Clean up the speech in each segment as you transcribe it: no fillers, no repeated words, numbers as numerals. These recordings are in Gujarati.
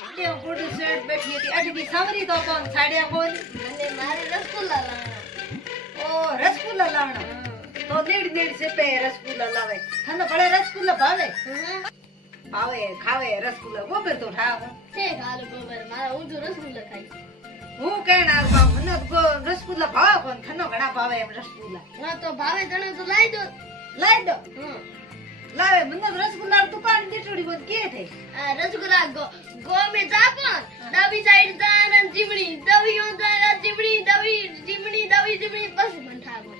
તે ગુડ શેડ બેઠી હતી અડધી સવરી તો કોણ સાડ્યા કોણ મને મારે રસગુલ્લા લાવવાના. ઓ રસગુલ્લા લાવણા તો નીડ નીડ છે પે રસગુલ્લા લાવે તને ભલે રસગુલ્લા ભાવે ભાવે ખાવે રસગુલ્લા ગોબર તો ઠાવ છે ખાલી ગોબર મારા ઊંધું રસગુલ્લા ખાય. હું કેના ભાવ મને રસગુલ્લા ભાવે કોણ તને ઘણા ભાવે એમ રસગુલ્લા હા તો ભાવે તને તો લાવી દો. લાઈ દો લાવે મને રસગુલ્લા દુકાન દીઠડી બોલ કે થે આ રસગુલ્લા ગો મે જાપન ડાબી સાઈડ જાન જીમણી દવી ઓંદા જીમણી દવી જીમણી દવી જીમણી પછી મન ઠાકો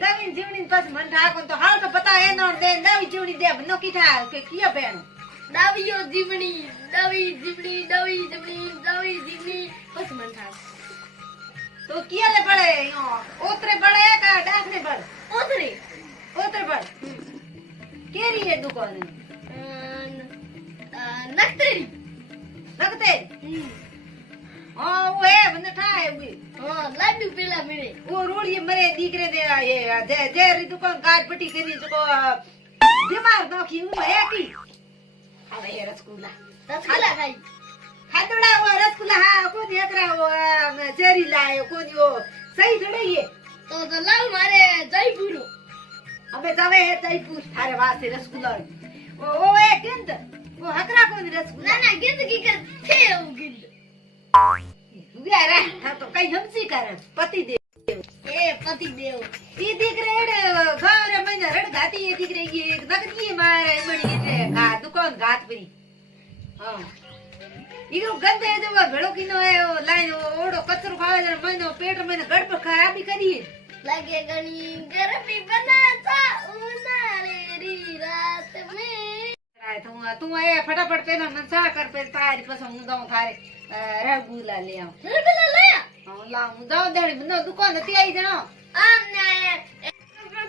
દવી જીવણી પાસ મન ઠાકો તો હાલ તો પતા એ નો દે દવી જીવણી દે નો કીઠા કે કિયા બેણ ડાબીઓ જીમણી દવી જીમણી દવી જીમણી દવી જીમણી પછી મન ઠાકો તો કિયા લે પડે ઓતરે પડે કા ડાખને પડે ઓતરી ઓતરે પડે કેરી એ દુકાન નખતરી લગતે હા ઓએ મને થાય ઉઈ હા લાડુ પેલા મળે ઓ રોડી મરે દીકરે દે એ જે રી દુકાન કાટ પટી કરી જો બીમાર નોખી હું એકી હવે એ રસગુલ્લા રસગુલ્લા ખાઈ ખાતડા ઓ રસગુલ્લા હા કોની એકરા ચેરી લાયો કોની ઓ સહી થડઈએ તો લાવ મારે જયપુર હવે જાવે હે જયપુર થારે વાસે રસગુલ્લા ઓ એ ગંદ ઓ હકરા કોની રસગુલ્લા ના ના ગીત કી કે છે એવું ગીત ઉયારા થા તો કઈ હમસી કરે પતિ દે એ પતિ દેવ ઈ દીકરે એડે ઘરે મહિના રડ ગાતી એ દીકરે ઈ એક નગતી મારે મણી એટલે કા દુકાન ગાત પરી હા ઈરો ગંદે જો ભેળો કીનો એ લાઈન ઓડો કચરો ખાવે ને મહિનો પેટ મહિને ગડબડ ખરાબી કરી લાગે ગણી ગરમી બનાતા ઉનાળે રી રાત મે તું એ ફટાફટ પેલા મને ચા કર પે તારી પછી હું જાઉં થારે રસગુલ્લા લે આવ રસગુલ્લા લાયા હા લા હું જાઉં દે મને દુકાન હતી આવી જાણો આમ ને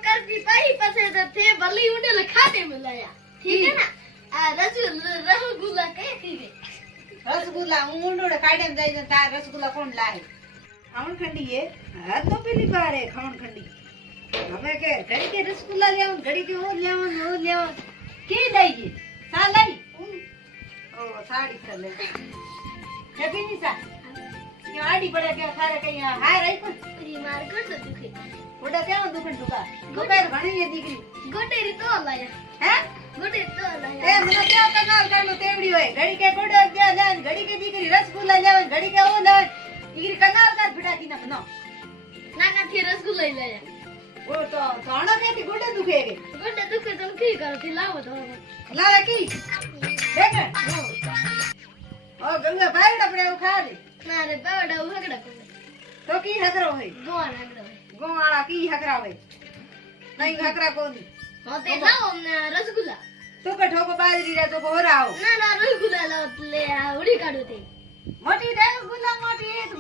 કરતી પાઈ પાસે તો તે ભલી ઉડે લખાતે મે લાયા ઠીક હે ના આ રસગુલ્લા કે ઠીક રસગુલ્લા હું ઊંડોડે કાઢે જાય ને તાર રસગુલ્લા કોણ લાવે ખાવણ ખંડી એ હા તો પેલી બારે ખાવણ ખંડી હવે કે ઘડી કે રસગુલ્લા લેવાનું ઘડી કે ઓ લેવાનું ઓ લેવાનું કે લઈ ગઈ સા લઈ ઓ સાડી સા લે હે બીની સા કે આડી પડે કે થારે કઈ હાય રહી પણ રી માર ગટ દુખે ઓડા કેવું દુખન દુખા ગોપેર ઘણી એ દીકરી ગોટેરી તો લાયા હે ગોટેરી તો એ લાયા મને કેવું કનાલ કાઢલું તેવડી હોય ઘડી કે ગોડો દે લે ઘડી કે દીકરી રસગુલ્લા લેવાનું ઘડી કે ઓ લે દીકરી કનાલ કાઢ ફટાકી ના નો નાના થી રસગુલ્લા લાયા ઓ તો ઘણો કેતી ગોડે દુખે કે ગોટે દુખે તો કી કરો થી લાવો તો લાવે કી દેખ ઓ ગંગા ભાઈ આપણે એવું ખા લે ના રે બાવડા ઉહકડા કરે તો કી હકરો હોય ગોણ હકડા ગોવાળા કી હકરા હોય નહીં હકરા કોની હા તે લાવો ને રસગુલ્લા તો કે ઠોકો બાજરી રે તો હોરાઓ ના ના રસગુલ્લા લાવો લે આ ઉડી કાઢો તે મોટી દે ગુલા મોટી એક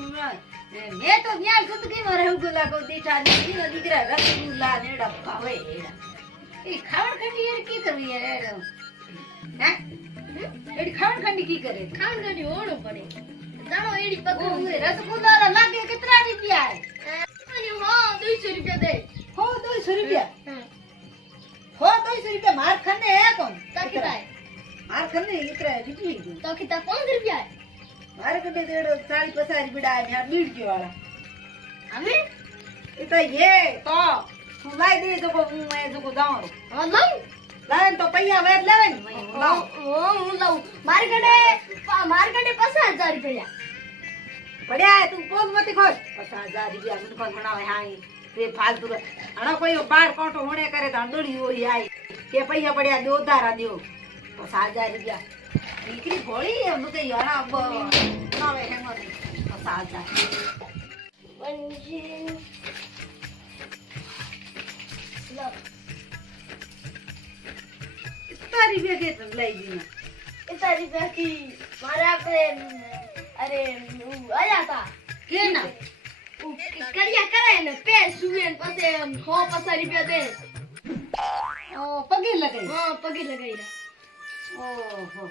મે તો ન્યાલ સુતકી માં રહું ગુલા કો દીઠા દીકરી દીકરા રસગુલ્લા ને ડબ્બા હોય એડા એ ખાવણ ખંડી યાર કી કરવી યાર હે એડી ખાવણ ખંડી કી કરે ખાણ ગાડી ઓણો પડે જાણો એડી પકડો રસગુલ્લા લાગે કેટલા રૂપિયા અને હા 200 રૂપિયા દે હો 200 રૂપિયા હા હો 200 રૂપિયા માર ખને હે કોણ તાકી તાય માર ખને ઇતરા દીકરી તો કિતા 5 રૂપિયા મારે કદે દેડો 40 50 બિડા મે બીડકે વાળા અમે એ તો ये તો હું લાઈ દે તો હું મે જો જાઉં હા લઉં લાઈન તો પૈયા વેર લેવે ને હું લાવ હું લઉં મારી કડે 5000 રૂપિયા પડ્યા તું પોલ મતી ખોશ 50,000 રૂપિયા મને કોણ ભણાવે હાઈ તે ફાલતુ હણા કોઈ બાર કોટો હોણે કરે તો અંદોડી હોય આઈ કે પૈયા પડ્યા દો ધારા દો 50,000 રૂપિયા દીકરી ભોળી એમ તો યારા નાવે હેમો નહીં 50,000 વંજી લો તારી બે કે લઈ દીને इतना रुपया की मारे આપણે અરે આયા તા કે ના કરિયા કરે ને પે સુવે ને પછી 150 રૂપિયા દે ઓ પગે લગાઈ હા પગે લગાઈરા ઓહો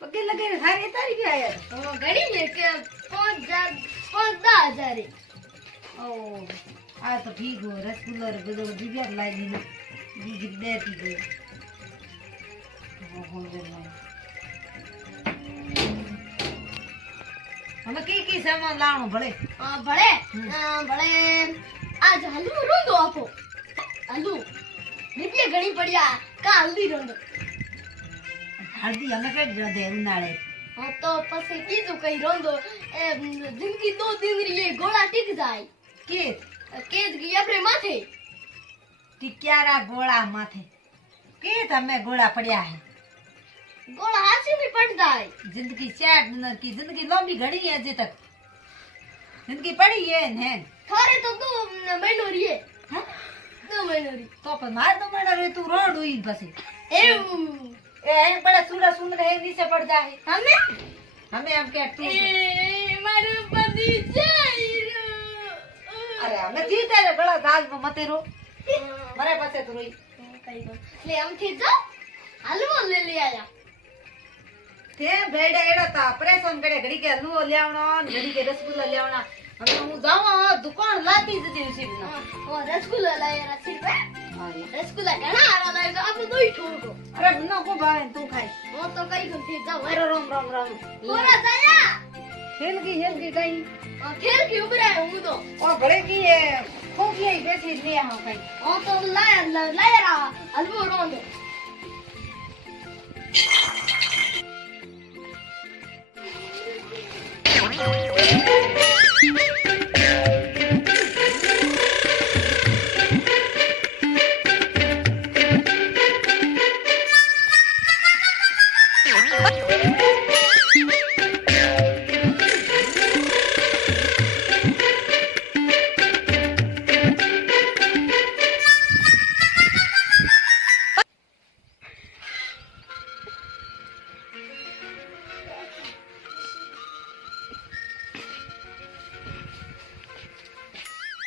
પગે લગાઈ સારી તારી કે આયા હા ઘડી ને કે 5,000 ઓ આ તો ઠીક હો રસગુલ્લા રે બધો દિવ્યા લાઈ દીને દીગી દેતી ગયો ઓહો અમે કી સામાન લાવણું ભલે ભલે ભલે આજ હલવો રોંદો આપો હલવો રૂપિયા ઘણી પડ્યા કા હલ્દી રોંદો હલ્દી અમે કઈ રોંદે ઉનાળે હા તો પછી બીજું કઈ રોંદો એ જિંદગી દો દિન રી ગોળા ટીક જાય કે ગઈ આપણે માથે ટીક્યારા ગોળા માથે કે તમે ગોળા પડ્યા હે ગોળા હાથી में पड़ जाए जिंदगी चैट की जिंदगी लंबी घड़ी है अजे तक जिंदगी पड़ी है ने थारे तो 2 महीनो रही है हां 2 महीनो रही तो पर मार तो मड़ा रे तू रोड हुई बसे ए बड़ा सूड़ा सुन रहे नीचे पड़ जाए हमें हम क्या तू मारे बदी जाई अरे हमें जीते रे बड़ा गाल में मते रो मारे पासे तू रोई कई ले हम थी जाओ हलवा ले ले आया ते भेड़ा एड़ा ता परेशान करे घड़ी के हलवो ले आवणो घड़ी के रसगुल्ला ले आवणा હવે હું જાવા દુકાન લાતી જતી રસીના ઓ રસગુલ્લા લાયા રસી पे રસગુલ્લા ઘણા આરા લાગ્યો આપણે દોઈ ઠોકો અરે મને કો ભાવે તું ખાઈ હું તો કઈ ગમ થી જાવ અરે રામ રામ રામ ઓરા જાયા હેલકી કઈ ફેર કે ઉભરા હું તો ઓ ઘરે की है खोखी बेसी ले आ कई હું તો લાયા હલવો રોંદો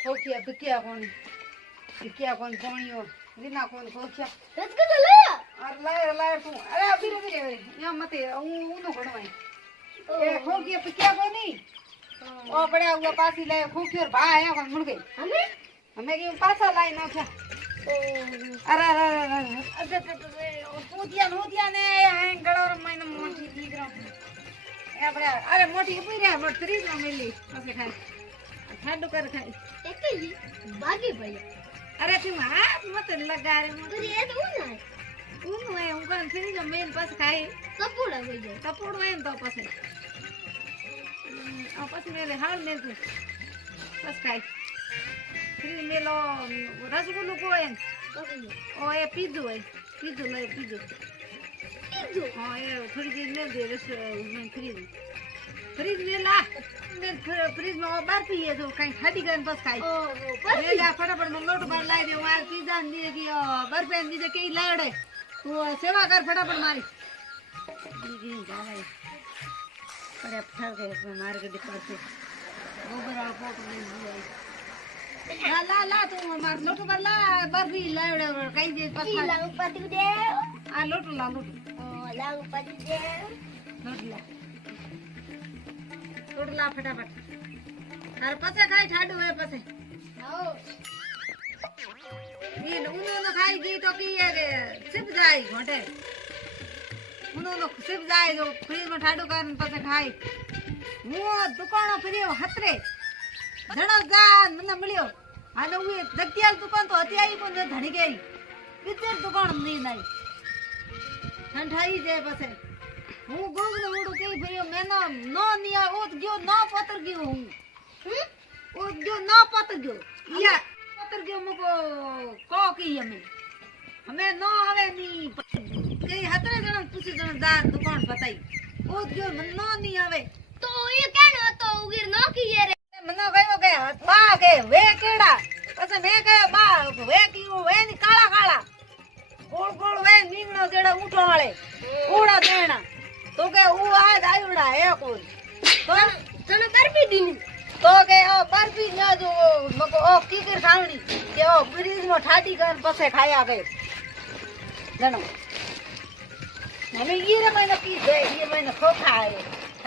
खोखिया बिकिया कौन कोणियो बिना कौन खोखिया રસગુલ્લા લાયા अरे लाए तू अरे अभी रे यहां मत ऊनो घणवाई ए खोखिया बिकिया कोनी ओ बड़ा हुआ पासी लाए खोखियो भा आया कौन मुड़ गई हमें के पासा लाई ना क्या अरे पूतिया ने आए गड़ोर महीने मोटी दीकरो ए बड़ा अरे मोटी पूरी बट फ्रीज में मिली ओके खाए ठंडू कर खाई એકલી ભાગી પડી अरे तुम हाथ मत लगा रे તો એ તો ના ऊन है उनका फ्रीज में मेन पास खाए સપોડા ગઈ જાય कपूड़ में तो पासे आपस में ले हाल में तू बस खाई फ्रीज में लो रसगुल्लो को है ओ ये पिज्जू है पिज्जू ले पिज्जू કીધું हां ये फ्रीज में दे रस में फ्रीज में ला मैं फ्रीज में और बार पिए तो कहीं खाती गन बस खाई ઓહો ले जा फटाफट में लोट बार लाई दे मार पिज्जा दी की बर्फी दी के लाड़े तू सेवा कर फटाफट मारी जी जावे अरे पत्थर के मार के दिखा से गोबर आ पोट में दिया ला तू मार लोट बार ला बर्फी लाड़े कहीं दे पत्थर લાવ પાટી દે आ लोट લાવ પાટી દે लोट ला फटाफट अरे पसे खाई ठाडू है पसे આવો ये उन्होंने खाई की तो की है सिप जाए घोटे उन्होंने सिप जाए जो फ्रीज में ठाडू कर पसे खाई वो दुकान फ्री हतरे जणो जा મને મળ્યો આને હું દગતિયાલ દુકાન તો હતી આવી પણ ધણી ગઈ બીજે દુકાન નહીં નહીં ઠંડાઈ જાય પસે હું ગોગનો ઉડો કે ભર્યો મેનો નો નિયા ઓત ગયો નો પતર ગયો હું ઓત ગયો નો પતર ગયો યા पत्थर के मुको को की हमें नो आवे नी के हतरे जण पूछी जण दा दुकान बताई ओ जो मनो नी आवे તો એ કેનો તો ઉગીર નો કીએ રે मनो गयो के बा के वे केड़ा पसे मैं के बा वे की वे नी काला काला गोल गोल वे नींगणो जेड़ा उठो वाले कूड़ा देना तो के ऊ आज आयुड़ा है कोई तो તને કરવી દીની तो के ओ बर्फी न जो मको ओ की कर खावणी के ओ फ्रीज में ठाटी कर पसे खाया गए जनो हमें ये रे मैंने की दे ये मैंने खो खाए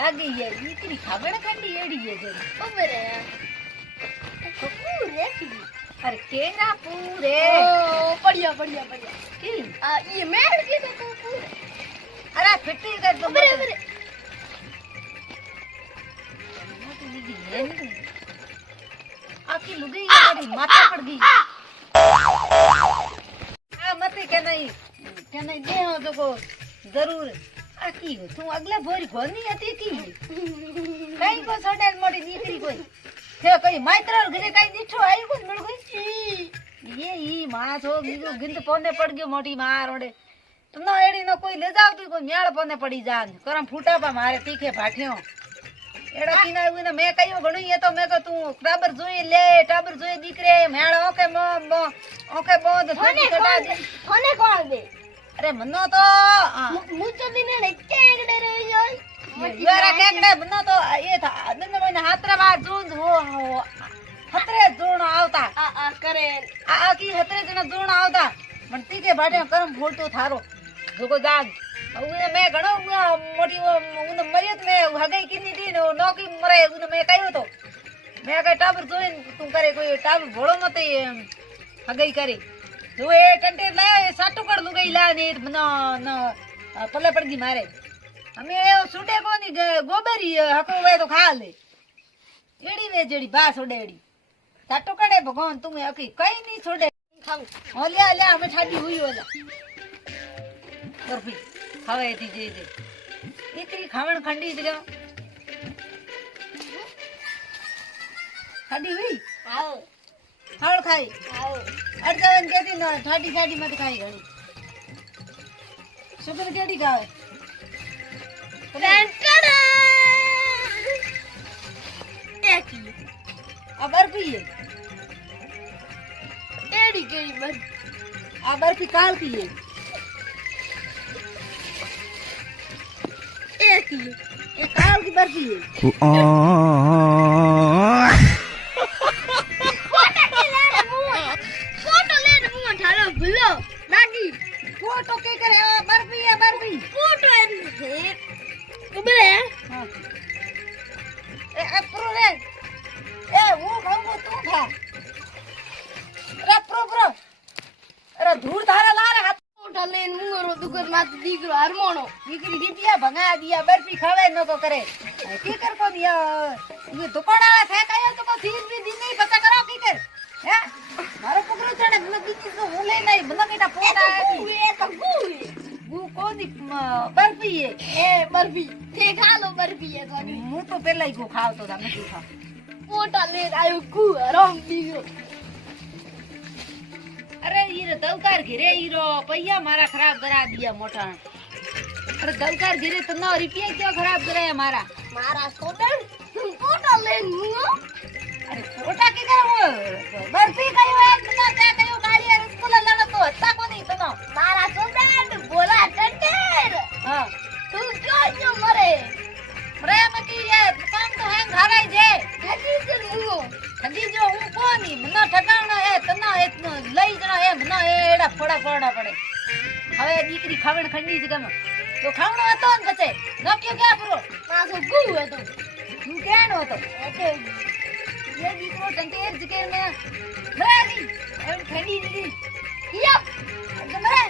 आगे ये इतनी खबर खंडी एड़ी है जे ખબર હે તો પૂરે अरे केरा पूरे ઓ પડ્યા की આ એ મેળ की તો પૂરે अरे फिटी कर तो બરે બરે તમારી માથા પડ ગઈ આ મતે કે નહીં દે હો તો કો જરૂર આ કી હે તું અગલે ભોરી ઘરની હતી કી કઈ કો સોડેલ મોડી દીકરી કોઈ તે કઈ માત્ર ઘરે કઈ દીઠો આવી કોઈ મળ ગઈ ઈ માં છો બીજો ગિંદ પોને પડ ગયો મોટી માર ઓડે તનો એડી નો કોઈ લે જાવ તું કોઈ મેળ પોને પડી જાન કરમ ફૂટાપા મારે તીખે ભાઠ્યો એડા કીના ઉને મે કયો ઘણું એ તો મે કો તું ટાબર જોઈ લે ટાબર જોઈ દીકરે મેળ ઓકે ઓકે બોધ થોડી કટા દે કોને કોણ દે અરે મનો તો મુચો દિને ને કેકડે રહી જાય યારા કેકડે મનો તો એ થા દન મને હાત્રા વાર જોન હો હતરે જોણ આવતા આ કરે આ કી હતરે જણા જોણ આવતા પણ તીકે બાટે કરમ ફોટો થારો જોકો જાગ ઉને મે ઘણો મોટી ઉને મરિયત મે હગઈ કીની દી નોકી મરે ઉને મે કયો તો મે કે ટાબર જોઈન તું કરે કોઈ ટાબર ભોળો મતે હગઈ કરી જો એ ટંટે લાય સાટુ કડ લુગઈ લા ને ન પલ્લે પડગી મારે અમે એ છૂટે કોની ગોબરી હકો વે તો ખા લે એડી વે જેડી બા છોડેડી સાટુ કડે ભગવાન તું હકી કઈ ની છોડે ખાઉં ઓલ્યા લે અમે ઠાડી હુઈ ઓલા બરફી ખાવે તી જે દીકરી ખાવણ ખંડી જ રહ્યો ખાડી હુઈ આવો ખાવડ ખાઈ આવો અડધાવન કેતી ન ઠાડી મત ખાઈ ઘણી સુગર કેડી ખાવે આ બરફી એડી ગઈ બસ આ બરફી કાલ કી એ કાલ की बर्फी है फोटो ले मुंह ठालो भलो लागी फोटो के करे बर्फी है बर्फी फोटो है उबरे हां ए प्रो रे ए वो खाऊंगा तू खा अरे प्रो अरे धूड़ धारा ला रे हाथ फोटो ले मुंह रो दुकर मात दीकरो हरमोनो દીકરી દીપિયા ભંગા દિયા બરફી ખાવે ન તો કરે કી કર કો દિયા ये दुकानवाला थे कयो तो को फीस भी दी नहीं पता करो की कर है मारो पकड़ो चढ़े મને દીકરી તો હું લે નહીં મને કેટા પોતા ये तो वो कोनी बर्फी है ए बर्फी थे खा लो बर्फी है तो હું તો પેલા ઈ કો ખાવતો તા નથી ખાવ फोटो ले आयो कु हराम दीकरो अरे ईरे दवकार घिरे ईरो पैया मारा खराब करा दिया मोटा अरे दवकार घिरे तो ना रुपया क्यों खराब करे मारा मारा सोडन फोटो ले मुंह अरे फोटा के करे वो बर्फी कयो है ना क्या कयो कालिया रसगुल्ला लड़ा तो हत्ता को नहीं तो मारा सोडन बोला टंटेर हां तू क्यों जो मरे प्रेम की ये काम तो है घराई जे हकी से मुंह खदी जो हूं कोनी मना ठकाणा है तना इतनो लई जना है मना एड़ा फोड़ा फोड़ा पड़े હવે દીકરી ખાવણ ખંડી જ ગમ તો ખાવણો હતો ને બચે ન ક્યો ક્યાં પૂરો માસો ગુ હતો તું કેનો હતો એટલે ये દીકરો ટંટેર જકે મે મરાજી એમ ખંડી દીધી યપ મરા